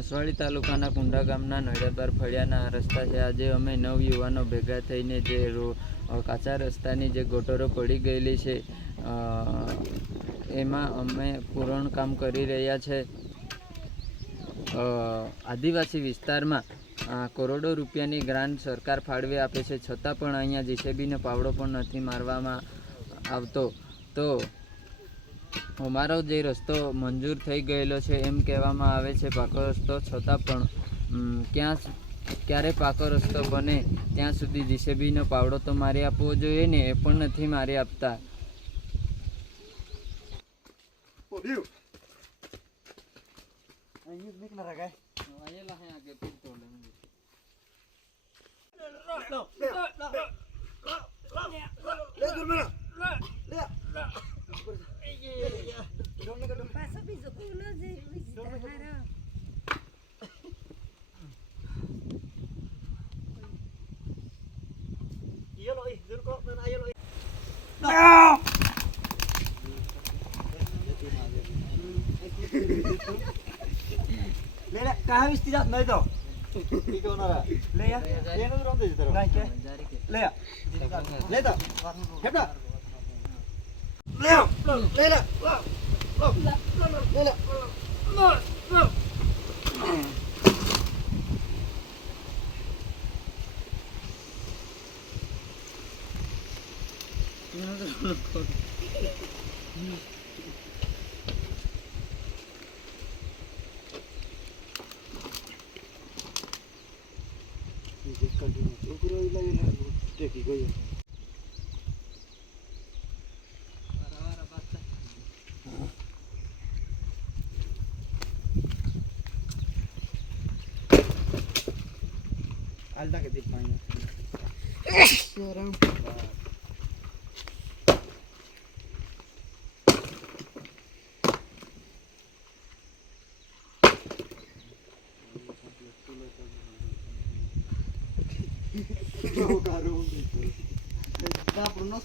નસવાડી તાલુકાના કુંડા ગામના નડિયાબાર ફળિયાના રસ્તા છે. આજે અમે નવ યુવાનો ભેગા થઈને જે કાચા રસ્તાની જે ગોટરો પડી ગયેલી છે એમાં અમે પૂરણ કામ કરી રહ્યા છે. આદિવાસી વિસ્તારમાં કરોડો રૂપિયાની ગ્રાન્ટ સરકાર ફાળવી આપે છે. છતાં પણ અહીંયા જીસીબીનો પાવડો પણ નથી મારવામાં આવતો. તો અમારો જે રસ્તો મંજૂર થઈ ગયેલો છે એમ કહેવામાં આવે છે પાકો રસ્તો, છતાં પણ ક્યાં ક્યારે પાકો રસ્તો બને, ત્યાં સુધી જીસીબીનો પાવડો તો મારી આપવો જોઈએ ને, એ પણ નથી મારી આપતા Viu? De visita haro. Iya lo, ih, dur kok, main ayo lo. ih. Le, le, kah istirahat nahi to. Ikaw na ra. Le ya. Le na ron de taro. Nahi ke. Le ya. Le to. al da que te baño. Por